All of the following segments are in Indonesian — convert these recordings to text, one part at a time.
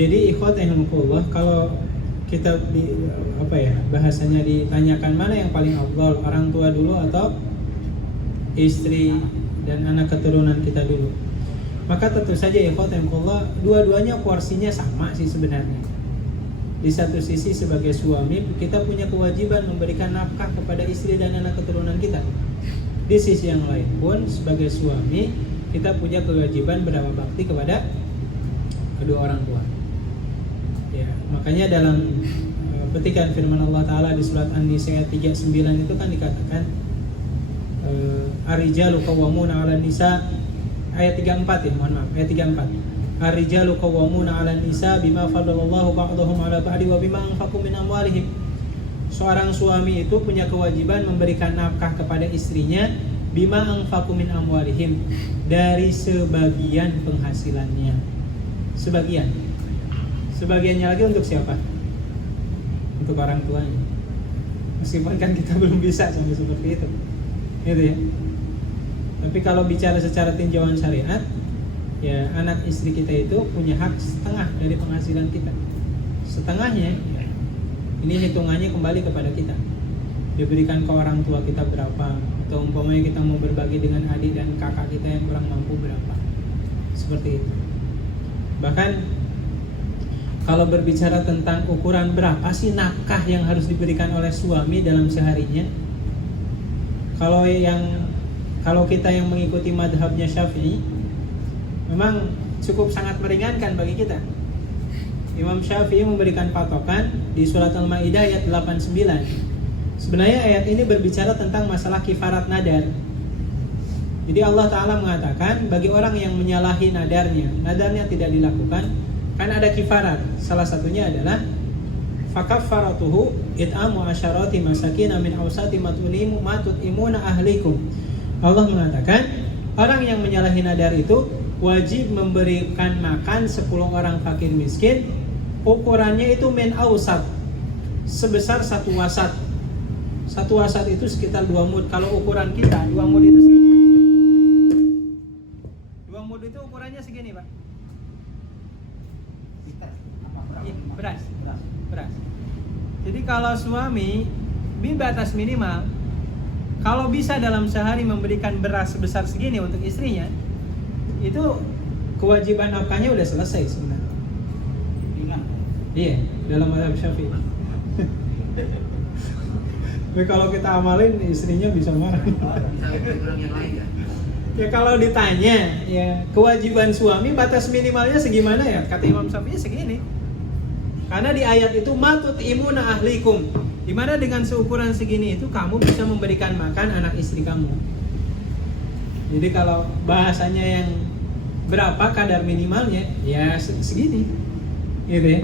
Jadi ikhwatanillah, kalau kita bahasanya ditanyakan mana yang paling afdal, orang tua dulu atau istri dan anak keturunan kita dulu, maka tentu saja ikhwatanillah dua-duanya porsinya sama sih sebenarnya. Di satu sisi sebagai suami kita punya kewajiban memberikan nafkah kepada istri dan anak keturunan kita. Di sisi yang lain pun sebagai suami kita punya kewajiban berbakti kepada kedua orang tua. Ya, makanya dalam petikan firman Allah Ta'ala di surat An-Nisa ayat 39 itu kan dikatakan Ar-rijalu qawwamuna 'alan nisa, ayat 34 ya, mohon maaf, ayat 34. Ar-rijalu qawwamuna 'alan nisa bima faddalallahu ba'dahum 'ala ba'di wa bima anfaqu min amwalihim. Seorang suami itu punya kewajiban memberikan nafkah kepada istrinya bima anfaqu min amwalihim, dari sebagian penghasilannya. Sebagiannya lagi untuk siapa? Untuk orang tuanya. Meskipun kan kita belum bisa sampai seperti itu. Gitu ya. Tapi kalau bicara secara tinjauan syariat, ya anak istri kita itu punya hak setengah dari penghasilan kita. Setengahnya ini hitungannya kembali kepada kita. Diberikan ke orang tua kita berapa, atau umpamanya kita mau berbagi dengan adik dan kakak kita yang kurang mampu berapa. Seperti itu. Bahkan kalau berbicara tentang ukuran berapa sih nafkah yang harus diberikan oleh suami dalam seharinya, kalau kita yang mengikuti madhabnya Syafi'i, memang cukup sangat meringankan bagi kita. Imam Syafi'i memberikan patokan di surat Al-Maidah ayat 89. Sebenarnya ayat ini berbicara tentang masalah kifarat nadar. Jadi Allah Ta'ala mengatakan bagi orang yang menyalahi nadarnya tidak dilakukan, kan ada kifarat. Salah satunya adalah fakaffaratuhu it'amu asyarati masakin min awsati matut'imuna ahlikum. Allah mengatakan orang yang menyalahi nadar itu wajib memberikan makan 10 orang fakir miskin. Ukurannya itu min awsat, sebesar 1 wasat. 1 wasat itu sekitar 2 mud. Kalau ukuran kita 2 mud itu segini. 2 mud itu ukurannya segini, Pak. Beras. Jadi kalau suami batas minimal, kalau bisa dalam sehari memberikan beras sebesar segini untuk istrinya, itu kewajiban nafkahnya udah selesai sebenarnya. Iya, dalam mazhab Syafi'i. Tapi kalau kita amalin, istrinya bisa marah. Ya kalau ditanya, ya kewajiban suami batas minimalnya segimana ya? Kata Imam Syafi'i segini. Karena di ayat itu matut'imuna ahlikum, dimana dengan seukuran segini itu kamu bisa memberikan makan anak istri kamu. Jadi kalau bahasanya yang berapa kadar minimalnya, ya segini, gitu ya.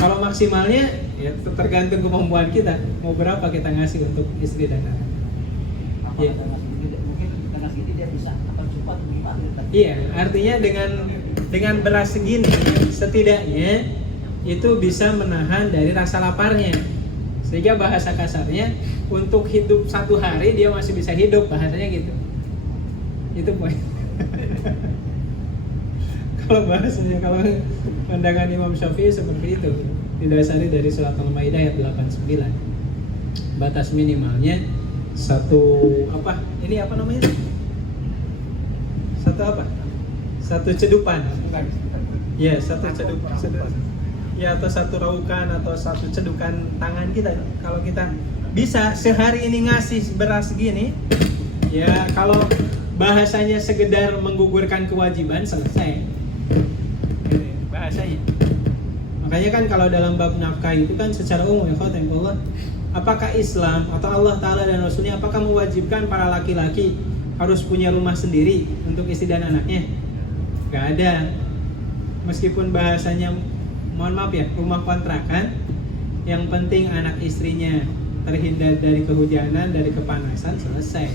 Kalau maksimalnya, ya tergantung kemampuan kita, mau berapa kita ngasih untuk istri dan anak. Ya. Mungkin karena segini dia bisa akan support gimana? Iya, artinya dengan beras segini, setidaknya itu bisa menahan dari rasa laparnya. Sehingga bahasa kasarnya, untuk hidup 1 hari dia masih bisa hidup, bahasanya gitu. Itu poin. Kalau pandangan Imam Syafi'i seperti itu, didasari dari surat Al-Maidah ayat 89. Batas minimalnya satu cedupan. Ya, satu cedupan. Ya, atau 1 raukan atau 1 cedukan tangan kita. Kalau kita bisa sehari ini ngasih beras segini, ya kalau bahasanya sekedar menggugurkan kewajiban, selesai bahasanya. Makanya kan kalau dalam bab nafkah itu kan secara umum ya Allah, apakah Islam atau Allah Ta'ala dan Rasulnya apakah mewajibkan para laki-laki harus punya rumah sendiri untuk istri dan anaknya? Gak ada. Meskipun bahasanya, mohon maaf ya, rumah kontrakan, yang penting anak istrinya terhindar dari kehujanan, dari kepanasan, selesai.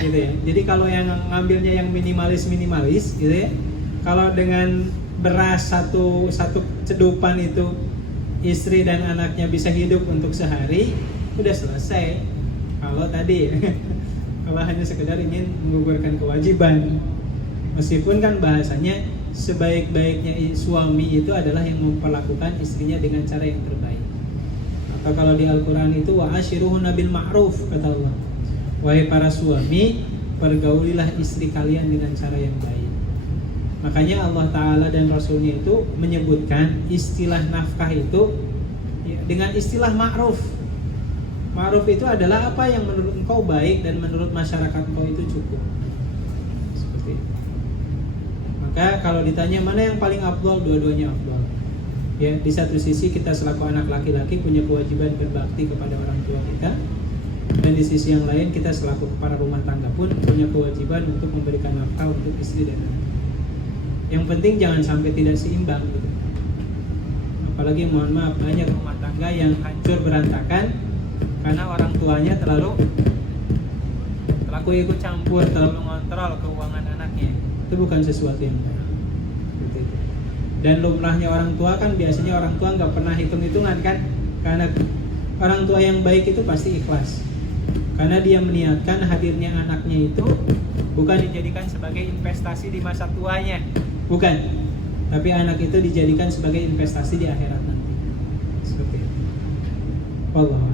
Gitu ya. Jadi kalau yang ngambilnya yang minimalis gitu ya, kalau dengan beras satu cedupan itu istri dan anaknya bisa hidup untuk sehari, udah selesai. Kalau tadi kalau hanya sekedar ingin menggugurkan kewajiban, meskipun kan bahasanya sebaik-baiknya suami itu adalah yang memperlakukan istrinya dengan cara yang terbaik. Atau kalau di Al-Quran itu wa ashiruhunna bil ma'ruf, kata Allah, wahai para suami, pergaulilah istri kalian dengan cara yang baik. Makanya Allah Ta'ala dan Rasulnya itu menyebutkan istilah nafkah itu dengan istilah ma'ruf. Ma'ruf itu adalah apa yang menurut engkau baik dan menurut masyarakat engkau itu cukup. Seperti itu. Maka kalau ditanya mana yang paling afdal, dua-duanya afdal. Ya, di satu sisi kita selaku anak laki-laki punya kewajiban berbakti kepada orang tua kita, dan di sisi yang lain kita selaku para rumah tangga pun punya kewajiban untuk memberikan nafkah untuk istri dan anak. Yang penting jangan sampai tidak seimbang gitu. Apalagi mohon maaf banyak rumah tangga yang hancur berantakan karena orang tuanya terlalu ikut campur, terlalu ngontrol keuangan anaknya. Itu bukan sesuatu yang baik. Gitu. Dan lumrahnya orang tua kan biasanya orang tua nggak pernah hitung-hitungan kan, karena orang tua yang baik itu pasti ikhlas. Karena dia meniatkan hadirnya anaknya itu bukan dijadikan sebagai investasi di masa tuanya, bukan, tapi anak itu dijadikan sebagai investasi di akhirat nanti. Seperti itu. Allah.